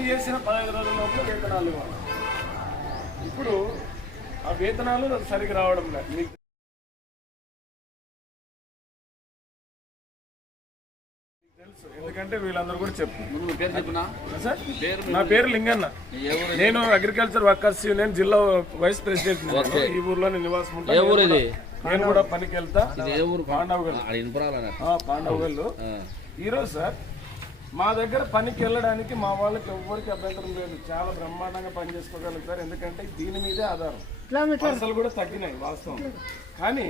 పని చేసిన 15 రోజుల లోపల వేతనాలు ఇవ్వాలి. ఇప్పుడు ఆ వేతనాలు సరిగ్గా రావడం లేదు. మీకు తెలుసు, ఎందుకంటే వీళ్ళందరూ కూడా సార్. నా పేరు లింగన్న. నేను అగ్రికల్చర్ వర్కర్స్ యూనియన్ జిల్లా వైస్ ప్రెసిడెంట్. ఈ ఊర్లోనే నివాసం ఉంటాను. నేను కూడా పనికి వెళ్తా. పాండవగల్లు. ఈరోజు సార్ మా దగ్గర పనికి వెళ్ళడానికి మా వాళ్ళకి ఎవరికి అభ్యంతరం లేదు. చాలా బ్రహ్మాండంగా పని చేసుకోగలుగుతారు. ఎందుకంటే దీని మీదే ఆధారం. అసలు కూడా తగ్గినాయి వాస్తవం. కానీ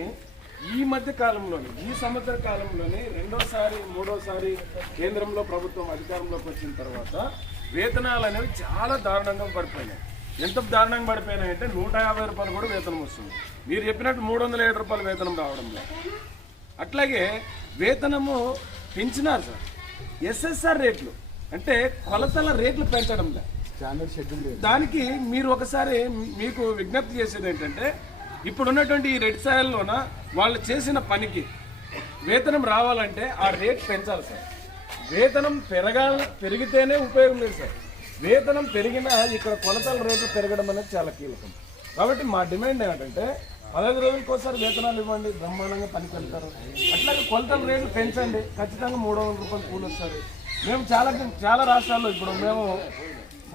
ఈ మధ్య కాలంలోనే, ఈ సంవత్సర కాలంలోనే రెండోసారి మూడోసారి కేంద్రంలో ప్రభుత్వం అధికారంలోకి వచ్చిన తర్వాత వేతనాలు అనేవి చాలా దారుణంగా పడిపోయినాయి. ఎంత దారుణంగా పడిపోయినాయి అంటే 150 రూపాయలు కూడా వేతనం వస్తుంది. మీరు చెప్పినట్టు 307 రూపాయలు వేతనం రావడం లేదు. అట్లాగే వేతనము పెంచినారు సార్. ఎస్ఎస్ఆర్ రేట్లు అంటే కొలతల రేట్లు పెంచడం లేదు. స్టాండర్డ్ షెడ్యూల్ దానికి మీరు ఒకసారి మీకు విజ్ఞప్తి చేసేది ఏంటంటే, ఇప్పుడున్నటువంటి ఈ రెడ్ సాయిల్లోన వాళ్ళు చేసిన పనికి వేతనం రావాలంటే ఆ రేట్ పెంచాలి సార్. వేతనం పెరిగితేనే ఉపయోగం లేదు సార్. వేతనం పెరిగినా ఇక్కడ కొలతల రేట్లు పెరగడం అనేది చాలా కీలకం. కాబట్టి మా డిమాండ్ ఏంటంటే 15 రోజులకోసారి వేతనాలు ఇవ్వండి, బ్రహ్మాండంగా పనికి వెళ్తారు. అట్లాగే కొలతల రేట్లు పెంచండి, ఖచ్చితంగా 300 రూపాయలు కూలి వస్తుంది. మేము చాలా రాష్ట్రాల్లో ఇప్పుడు మేము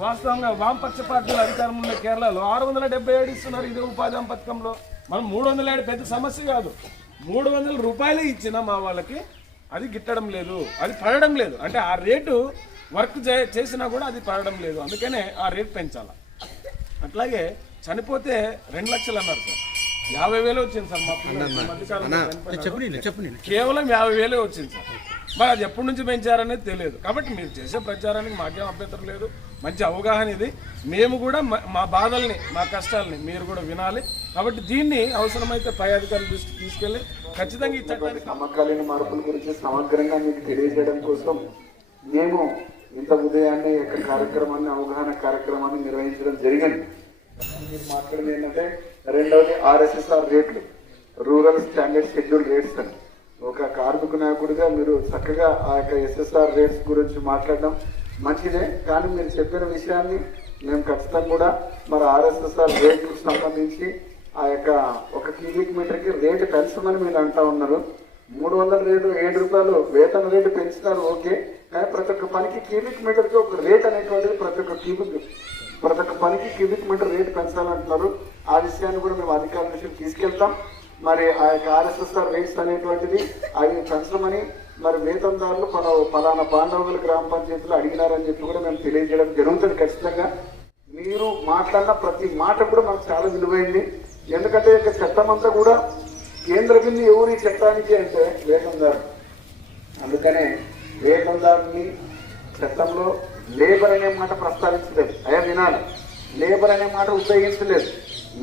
వాస్తవంగా వామపక్ష పార్టీల అధికారంలో ఉన్న కేరళలో 677 ఇస్తున్నారు ఇదే ఉపాధి హామీ పథకంలో. మనం 307 పెద్ద సమస్య కాదు. 300 రూపాయలే ఇచ్చినా మా వాళ్ళకి అది గిట్టడం లేదు, అది పడడం లేదు. అంటే ఆ రేటు వర్క్ చేసినా కూడా అది పడడం లేదు. అందుకనే ఆ రేట్ పెంచాలి. అట్లాగే చనిపోతే 2 లక్షలు అన్నారు సార్. 50,000 వచ్చింది సార్. మా మధ్యకాలంలో కేవలం 50,000 వచ్చింది సార్. మరి అది ఎప్పటి నుంచి పెంచారనేది తెలియదు. కాబట్టి మీరు చేసే ప్రచారానికి మాకేం అభ్యంతరం లేదు. మంచి అవగాహన ఇది. మేము కూడా మా బాధల్ని, మా కష్టాలని మీరు కూడా వినాలి. కాబట్టి దీన్ని అవసరమైతే పై అధికారుల దృష్టికి తీసుకెళ్లి ఖచ్చితంగా ఈ చట్టానికి సమకాలీన మార్పుల గురించి సమగ్రంగా మీకు తెలియజేయడం కోసం మేము ఇంత ఉదయాన్నే యొక్క కార్యక్రమాన్ని, అవగాహన కార్యక్రమాన్ని నిర్వహించడం జరిగింది. మీరు మాట్లాడేది ఏంటంటే, రెండవది ఆర్ఎస్ఎస్ఆర్ రేట్లు, రూరల్ స్టాండర్డ్ షెడ్యూల్ రేట్స్ అని. ఒక కార్మిక నాయకుడిగా మీరు చక్కగా ఆ యొక్క ఎస్ఎస్ఆర్ రేట్స్ గురించి మాట్లాడడం మంచిదే. కానీ మీరు చెప్పిన విషయాన్ని మేము ఖచ్చితంగా కూడా మరి ఆర్ఎస్ఎస్ఆర్ రేట్లకు సంబంధించి ఆ యొక్క 1 క్యూబిక్ మీటర్కి రేటు పెంచమని మీరు అంటా ఉన్నారు. 300 రేటు 7 రూపాయలు వేతన రేటు పెంచుతారు, ఓకే. కానీ ప్రతి ఒక్క పనికి క్యూబిక్ మీటర్కి ఒక రేట్ అనేటువంటిది ప్రతి ఒక్క పనికి క్యూబిక్ మీటర్ రేటు పెంచాలంటున్నారు. ఆ విషయాన్ని కూడా మేము అధికారుల దృష్టికి తీసుకెళ్తాం. మరి ఆ యొక్క ఆర్ఎస్ఎస్ఆర్ రేట్స్ అనేటువంటిది అవి పెంచమని మరి వేతనదారులు పలానా పాండవగల్ గ్రామ పంచాయతీలో అడిగినారని చెప్పి కూడా మేము తెలియజేయడం జరుగుతుంది. ఖచ్చితంగా మీరు మాట్లాడిన ప్రతి మాట కూడా మాకు చాలా విలువైంది. ఎందుకంటే ఇక చట్టం అంతా కూడా కేంద్ర బిందు ఎవరు ఈ చట్టానికి అంటే వేతనదారు. అందుకనే వేతనదారుని చట్టంలో లేబర్ అనే మాట ప్రస్తావించలేదు. అయ్యా వినాలి, లేబర్ అనే మాట ఉపయోగించలేదు.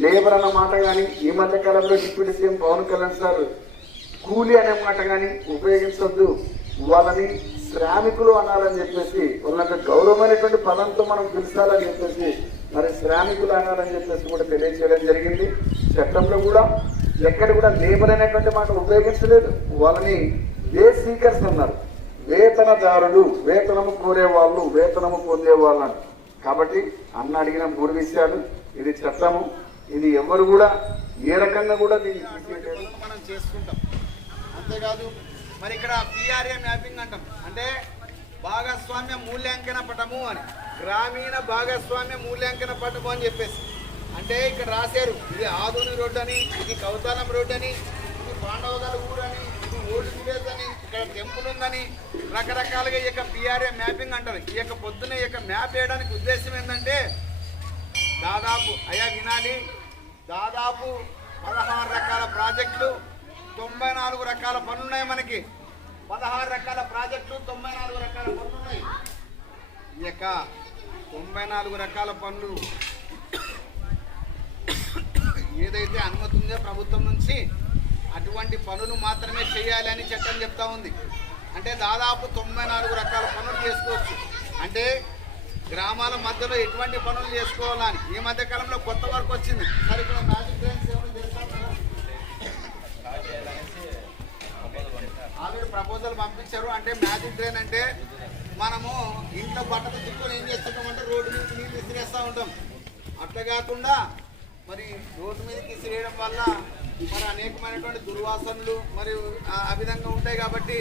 లేబర్ అన్న మాట కానీ ఈ మధ్య కాలంలో deputy CM Pawan Kalyan sir కూలీ అనే మాట కానీ ఉపయోగించవద్దు, వాళ్ళని శ్రామికులు అనాలని చెప్పేసి, వాళ్ళకి గౌరవమైనటువంటి పదంతో మనం పిలిచాలని చెప్పేసి మరి శ్రామికులు అనాలని చెప్పేసి కూడా తెలియజేయడం జరిగింది. చట్టంలో కూడా ఎక్కడ కూడా లేబర్ అనేటువంటి మాట ఉపయోగించలేదు. వాళ్ళని వేజ్ సీకర్స్ అన్నారు, వేతనదారులు, వేతనము కోరేవాళ్ళు, వేతనము పొందేవాళ్ళు అని. కాబట్టి అన్న అడిగిన 3 విషయాలు, ఇది చట్టము, ఇది ఎవరు కూడా ఏ రకంగా కూడా దీన్ని మనం చేసుకుంటాం. అంతేకాదు మరి ఇక్కడ పిఆర్ఏ మ్యాపింగ్ అంటాం, అంటే భాగస్వామ్య మూల్యాంకన పటము అని, గ్రామీణ భాగస్వామ్య మూల్యాంకన పటము అని చెప్పేసి. అంటే ఇక్కడ రాశారు, ఇది ఆదోని రోడ్డు అని, ఇది కౌతాలం రోడ్డు అని, ఇది పాండవగల ఊరు అని, ఇది ఓల్డ్ విలేజ్ అని, ఇక్కడ టెంపుల్ ఉందని, రకరకాలుగా ఈ యొక్క పిఆర్ఏ మ్యాపింగ్ అంటారు. ఈ యొక్క పొద్దున ఈ యొక్క మ్యాప్ వేయడానికి ఉద్దేశం ఏంటంటే, దాదాపు అయ్యా వినాలి, దాదాపు 16 రకాల ప్రాజెక్టులు, 94 రకాల పనులున్నాయి మనకి. 16 రకాల ప్రాజెక్టులు, 94 రకాల పనులున్నాయి. ఈ యొక్క 94 రకాల పనులు ఏదైతే అనుమతి ఉందో ప్రభుత్వం నుంచి, అటువంటి పనులు మాత్రమే చేయాలి అని చట్టం చెప్తా ఉంది. అంటే దాదాపు 94 రకాల పనులు చేసుకోవచ్చు. అంటే గ్రామాల మధ్యలో ఎటువంటి పనులు చేసుకోవాలని ఈ మధ్య కాలంలో కొత్త వర్క్ వచ్చింది. మరి ఇక్కడ మ్యాజిక్ ట్రైన్స్ ఏమైనా చేస్తారా? ఆల్రెడీ ప్రపోజల్ పంపించారు. అంటే మ్యాజిక్ ట్రైన్ అంటే మనము ఇంట్లో బట్టలు దిక్కుని ఏం చేస్తుంటామంటే రోడ్డు మీద నీళ్ళు విసిరేస్తూ ఉంటాం. అట్లా కాకుండా మరి రోడ్డు మీదకి విసిరేయడం వల్ల మరి అనేకమైనటువంటి దుర్వాసనలు మరియు ఆ విధంగా ఉంటాయి. కాబట్టి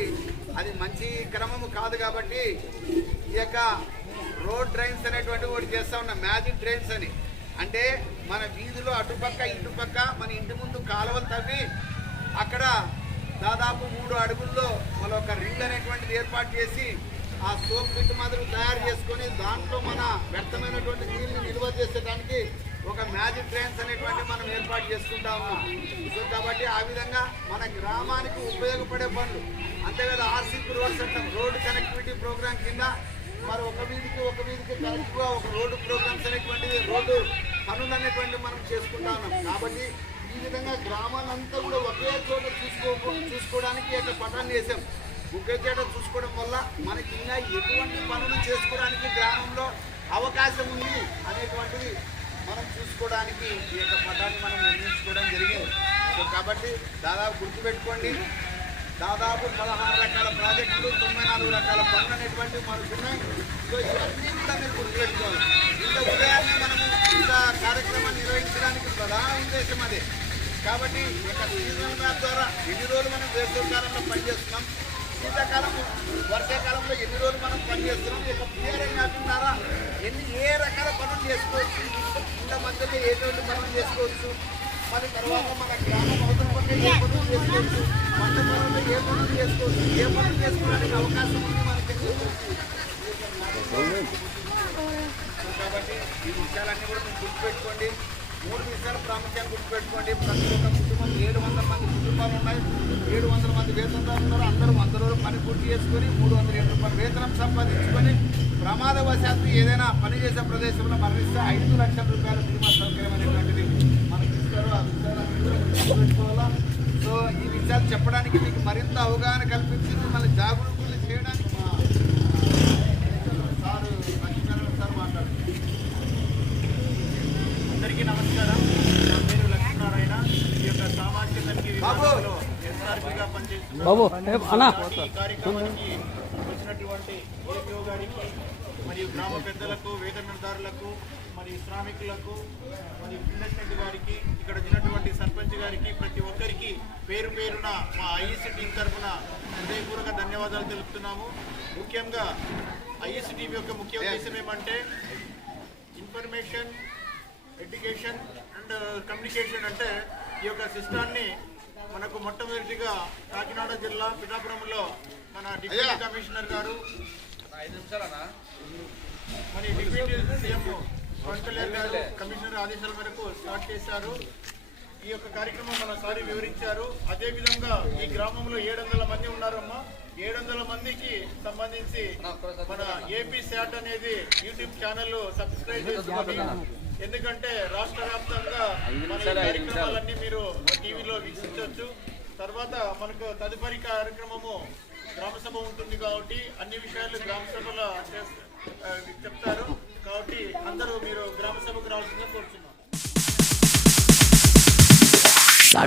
అది మంచి క్రమము కాదు. కాబట్టి ఈ యొక్క రోడ్ డ్రైన్స్ అనేటువంటి ఒకటి చేస్తూ ఉన్నాం, మ్యాజిక్ డ్రైన్స్ అని. అంటే మన వీధిలో అటుపక్క ఇటుపక్క మన ఇంటి ముందు కాలువలు తవ్వి అక్కడ దాదాపు 3 అడుగుల్లో మన ఒక రింగ్ అనేటువంటిది ఏర్పాటు చేసి ఆ సోప్ పిట్ మాదిరి తయారు చేసుకొని దాంట్లో మన వ్యర్థమైనటువంటి నీళ్ళని నిల్వ చేసేటానికి ఒక మ్యాజిక్ డ్రైన్స్ అనేటువంటి మనం ఏర్పాటు చేసుకుంటా ఉన్నాం. సో కాబట్టి ఆ విధంగా మన గ్రామానికి ఉపయోగపడే పనులు అంతేకాదు ఆర్సీపీ రోడ్స్ అంటాం, రోడ్డు కనెక్టివిటీ ప్రోగ్రామ్ కింద మరి ఒక వీధికి కరెక్ట్గా ఒక రోడ్డు ప్రోగ్రామ్స్ అనేటువంటిది రోడ్డు పనులు అనేటువంటివి మనం చేసుకుంటా ఉన్నాం. కాబట్టి ఈ విధంగా గ్రామాలంతా కూడా ఒకే చోట చూసుకోవడానికి ఒక పటాన్ని వేసాం. ఒకే చోట చూసుకోవడం వల్ల మనకి ఇంకా ఎటువంటి పనులు చేసుకోవడానికి గ్రామంలో అవకాశం ఉంది అనేటువంటిది మనం చూసుకోవడానికి ఈ యొక్క పటాన్ని మనం నిర్మించుకోవడం జరిగింది. సో కాబట్టి దాదాపు గుర్తుపెట్టుకోండి, దాదాపు 16 రకాల ప్రాజెక్టులు, 94 రకాల పనులు అనేటువంటివి మనకు ఉన్నాయి. సో ఇవన్నీ కూడా మీరు గుర్తుపెట్టుకోవాలి. ఇంత ఉదయాన్నే మనము ఇంత కార్యక్రమాన్ని నిర్వహించడానికి ప్రధాన ఉద్దేశం అదే. కాబట్టి ఈ యొక్క సీజనల్ మ్యాప్ ద్వారా ఎన్ని రోజులు మనం వేసవికాలంలో పనిచేస్తున్నాం, శీతాకాలం వర్షాకాలంలో ఎన్ని రోజులు మనం పనిచేస్తున్నాం, ఈ యొక్క పిఆర్ఐ మ్యాపింగ్ ద్వారా ఏ రకాల పనులు చేసుకోవచ్చు, ఇంత మధ్యలో ఎటువంటి పనులు చేసుకోవచ్చు, మరి తర్వాత మన గ్రామం అవతల పక్క ఏ పనులు చేసుకోవచ్చు, పంట పొలంలో ఏ పనులు చేసుకోవచ్చు, ఏ పనులు చేసుకోవడానికి అవకాశం ఉంది మనకి. కాబట్టి ఈ విషయాలన్నీ కూడా మీరు గుర్తుపెట్టుకోండి. 3 విషయాల ప్రాముఖ్యాన్ని గుర్తుపెట్టుకోండి. ప్రతి ఒక్క కుటుంబం 700 మంది కుటుంబాలు ఉన్నాయి, 700 మంది వేతనదారులు ఉన్నారు. అందరూ 100 రోజులు పని పూర్తి చేసుకొని 307 రూపాయలు వేతనం సంపాదించుకొని ప్రమాదవశాత్తు ఏదైనా పని చేసే ప్రదేశంలో మరణిస్తే 5 లక్షల రూపాయల బీమా సౌకర్యం అనేటువంటిది మనకి ఇస్తారు. ఆ విషయాలన్నీ కూడా గుర్తుపెట్టుకోవాలా. సో ఈ విషయాలు చెప్పడానికి మీకు మరింత అవగాహన కల్పించి మిమ్మల్ని జాగరూకులు చేయడానికి మా సార్ లక్ష్మీనారాయణ సార్ మాట్లాడుతున్నారు. అందరికీ నమస్కారం. నా పేరు లక్ష్మీనారాయణ. ఈ యొక్క సామాజిక తనిఖీ విభాగంలో ఎస్ఆర్పీగా పనిచేస్తున్నాను. ఈ కార్యక్రమానికి వచ్చినటువంటి ఏపీఓ గారికి మరియు గ్రామ పెద్దలకు, వేతనదారులకు, మరియు శ్రామికులకు, మరియు పిల్లశెట్టి గారికి, ఇక్కడ వచ్చినటువంటి సర్పంచ్ గారికి, ప్రతి ఒక్కరికి పేరు పేరున మా ఐఈసీ టీం తరఫున హృదయపూర్వక ధన్యవాదాలు తెలుపుతున్నాము. ముఖ్యంగా ఐఈసీ టీం యొక్క ముఖ్య ఉద్దేశం ఏమంటే ఇన్ఫర్మేషన్, ఎడ్యుకేషన్ అండ్ కమ్యూనికేషన్. అంటే ఈ యొక్క సిస్టాన్ని మనకు మొట్టమొదటిగా కాకినాడ జిల్లా పిఠాపురంలో మన డిప్యూటీ కమిషనర్ గారు మరి డిప్యూటీ సీఎం పవన్ కళ్యాణ్ గారు కమిషనర్ ఆదేశాల మేరకు స్టార్ట్ చేశారు. ఈ యొక్క కార్యక్రమం మన సారి వివరించారు. అదేవిధంగా ఈ గ్రామంలో 700 మంది ఉన్నారమ్మా. 700 మందికి సంబంధించి మన ఏపీ శాట్ అనేది యూట్యూబ్ ఛానల్ సబ్స్క్రైబ్ చేసుకోండి. ఎందుకంటే రాష్ట్ర వ్యాప్తంగా మన కార్యక్రమాలన్నీ మీరు టీవీలో వీక్షించవచ్చు. తర్వాత మనకు తదుపరి కార్యక్రమము గ్రామసభ ఉంటుంది కాబట్టి అన్ని విషయాలు గ్రామసభలో చెప్తారు. కాబట్టి అందరూ మీరు గ్రామసభకు రావాల్సిందిగా కోరుతున్నాం.